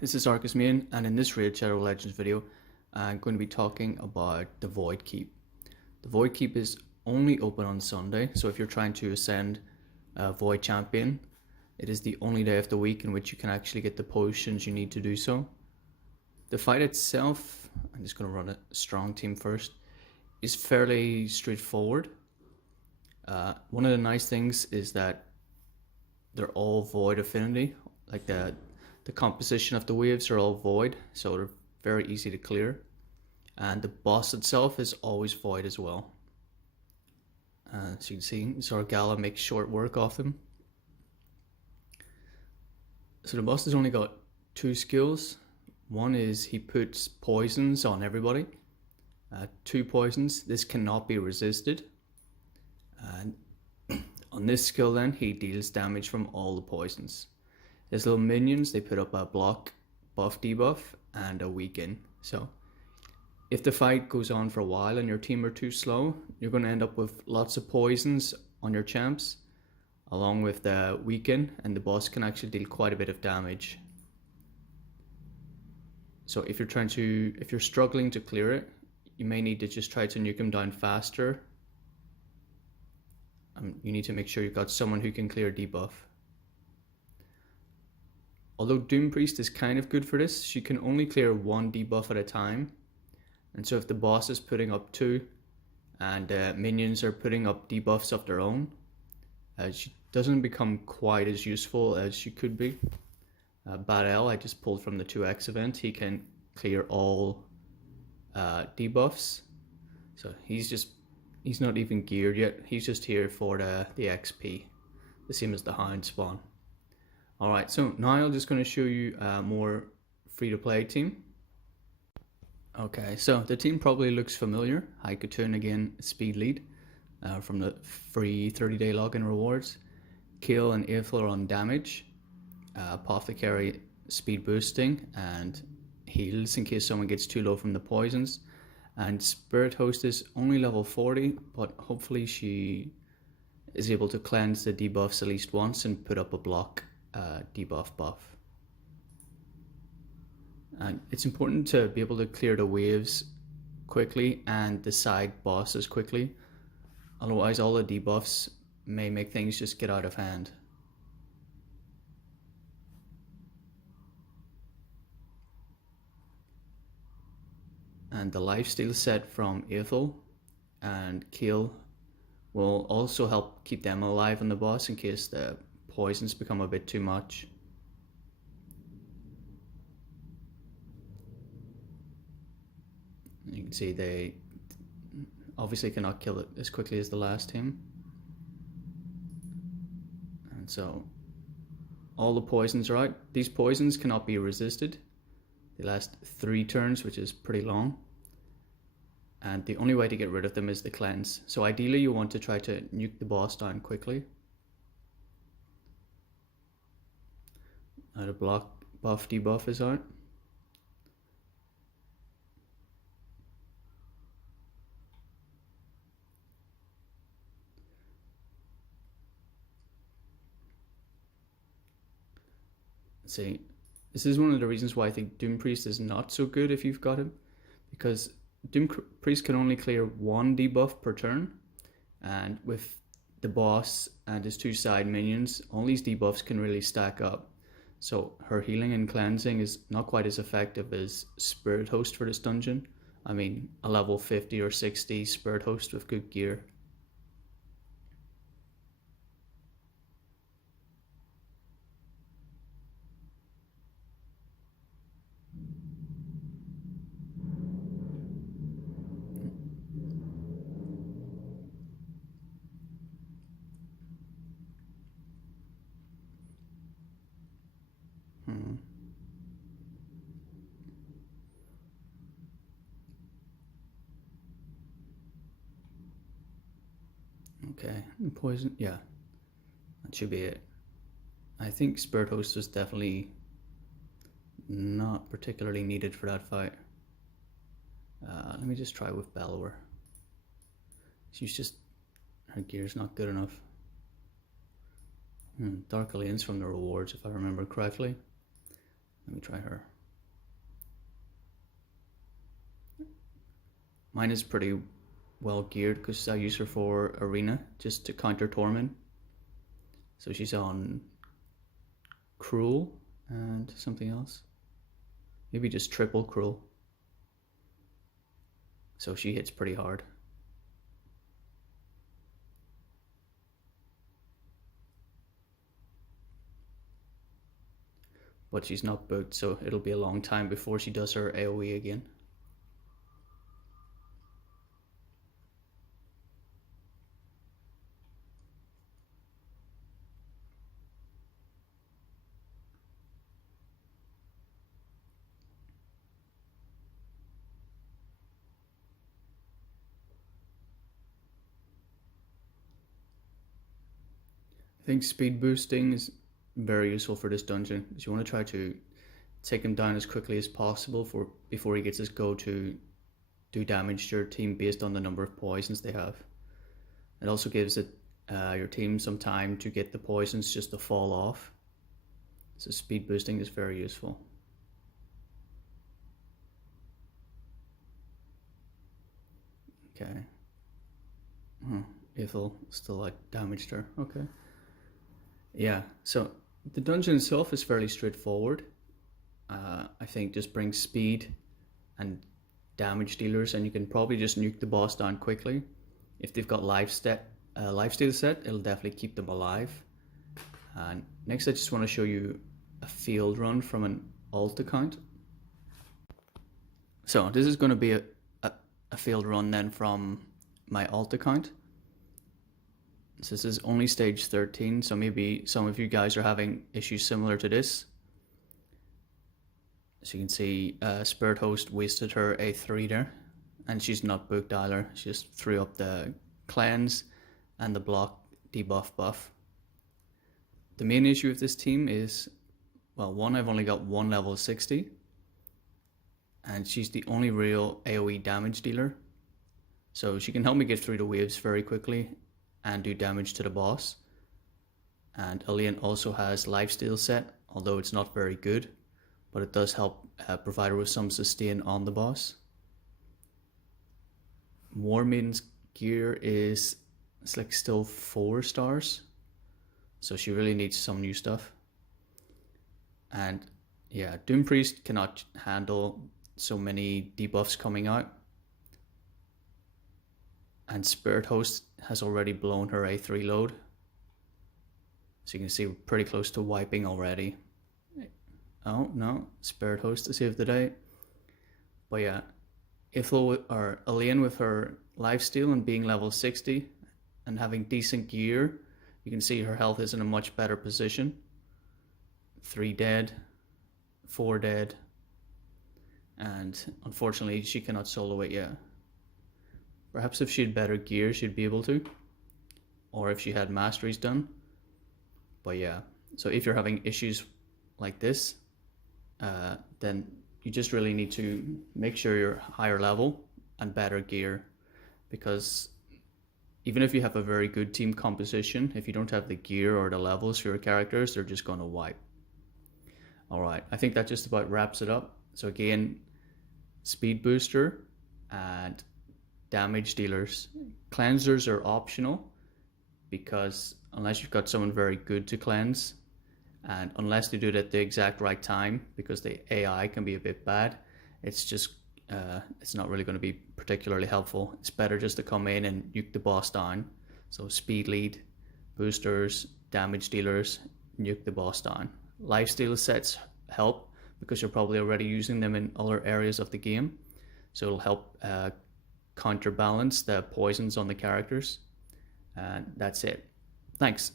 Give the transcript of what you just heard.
This is Arcus Main, and in this Raid Shadow Legends video, I'm going to be talking about the Void Keep. The Void Keep is only open on Sunday, so if you're trying to ascend a Void Champion, it is the only day of the week in which you can actually get the potions you need to do so. The fight itself, I'm just going to run a strong team first, is fairly straightforward. One of the nice things is that they're all Void affinity, like the composition of the waves are all Void, so they're very easy to clear. And the boss itself is always Void as well. As you can see, Zargala makes short work of them. So the boss has only got two skills. One is he puts poisons on everybody. 2 poisons. This cannot be resisted. And on this skill then, he deals damage from all the poisons. His little minions, they put up a block, buff, debuff, and a weaken. So if the fight goes on for a while and your team are too slow, you're going to end up with lots of poisons on your champs, along with the weaken, and the boss can actually deal quite a bit of damage. So if you're struggling to clear it, you may need to just try to nuke him down faster. You need to make sure you've got someone who can clear debuff. Although Doom Priest is kind of good for this, she can only clear 1 debuff at a time. And so if the boss is putting up 2 and minions are putting up debuffs of their own, she doesn't become quite as useful as she could be. Bad L, I just pulled from the 2x event, he can clear all debuffs. So he's not even geared yet, he's just here for the XP, the same as the Hound spawn. Alright, so now I'm just going to show you a more free-to-play team. Okay, so the team probably looks familiar. Haikutun again, speed lead from the free 30-day login rewards. Kill and Aethel are on damage. Apothecary speed boosting and heals in case someone gets too low from the poisons. And Spirit Host is only level 40, but hopefully she is able to cleanse the debuffs at least once and put up a block debuff buff. And it's important to be able to clear the waves quickly and the side bosses quickly, otherwise all the debuffs may make things just get out of hand. And the lifesteal set from Aethel and Kill will also help keep them alive on the boss in case the poisons become a bit too much. You can see they obviously cannot kill it as quickly as the last team. And so all the poisons are out. These poisons cannot be resisted. They last 3 turns, which is pretty long. And the only way to get rid of them is the cleanse. So ideally you want to try to nuke the boss down quickly. Now the block buff debuff is out. See, this is one of the reasons why I think Doom Priest is not so good if you've got him, because Doom Priest can only clear 1 debuff per turn, and with the boss and his 2 side minions, all these debuffs can really stack up. So her healing and cleansing is not quite as effective as Spirit Host for this dungeon. I mean, a level 50 or 60 Spirit Host with good gear. Okay, poison, yeah, that should be it. I think Spirit Host was definitely not particularly needed for that fight. Let me just try with Bellower. She's just, her gear's not good enough. Dark Alliance from the rewards, if I remember correctly. Let me try her. Mine is pretty well geared because I use her for arena just to counter torment. So she's on cruel and something else. Maybe just triple cruel. So she hits pretty hard. But she's not booked, so it'll be a long time before she does her AoE again. I think speed boosting is very useful for this dungeon, because you want to try to take him down as quickly as possible before he gets his go to do damage to your team based on the number of poisons they have. It also gives your team some time to get the poisons just to fall off. So speed boosting is very useful. Okay. Ithel still like damaged her. Okay. Yeah, so the dungeon itself is fairly straightforward. I think just bring speed and damage dealers, and you can probably just nuke the boss down quickly. If they've got lifesteal set, it'll definitely keep them alive. And next I just want to show you a field run from an alt account. So this is going to be a field run then from my alt account. So this is only stage 13, so maybe some of you guys are having issues similar to this. So you can see Spirit Host wasted her A3 there, and she's not booked either. She just threw up the cleanse and the block debuff buff. The main issue with this team is, well, one, I've only got one level 60, and she's the only real AoE damage dealer. So she can help me get through the waves very quickly and do damage to the boss. And Alien also has lifesteal set, although it's not very good, but it does help provide her with some sustain on the boss. War Maiden's gear it's like still 4 stars, so she really needs some new stuff. And yeah, Doom Priest cannot handle so many debuffs coming out. And Spirit Host has already blown her A3 load. So you can see we're pretty close to wiping already. Oh no, Spirit Host to save the day. But yeah, Ithel or Elaine with her lifesteal and being level 60 and having decent gear, you can see her health is in a much better position. 3 dead, 4 dead, and unfortunately she cannot solo it yet. Perhaps if she had better gear, she'd be able to, or if she had masteries done. But yeah, so if you're having issues like this, then you just really need to make sure you're higher level and better gear, because even if you have a very good team composition, if you don't have the gear or the levels for your characters, they're just going to wipe. Alright, I think that just about wraps it up. So again, speed booster and damage dealers. Cleansers are optional, because unless you've got someone very good to cleanse, and unless they do it at the exact right time, because the AI can be a bit bad, it's just it's not really going to be particularly helpful. It's better just to come in and nuke the boss down. So speed lead, boosters, damage dealers, nuke the boss down. Lifesteal sets help because you're probably already using them in other areas of the game, so it'll help counterbalance the poisons on the characters. And that's it. Thanks.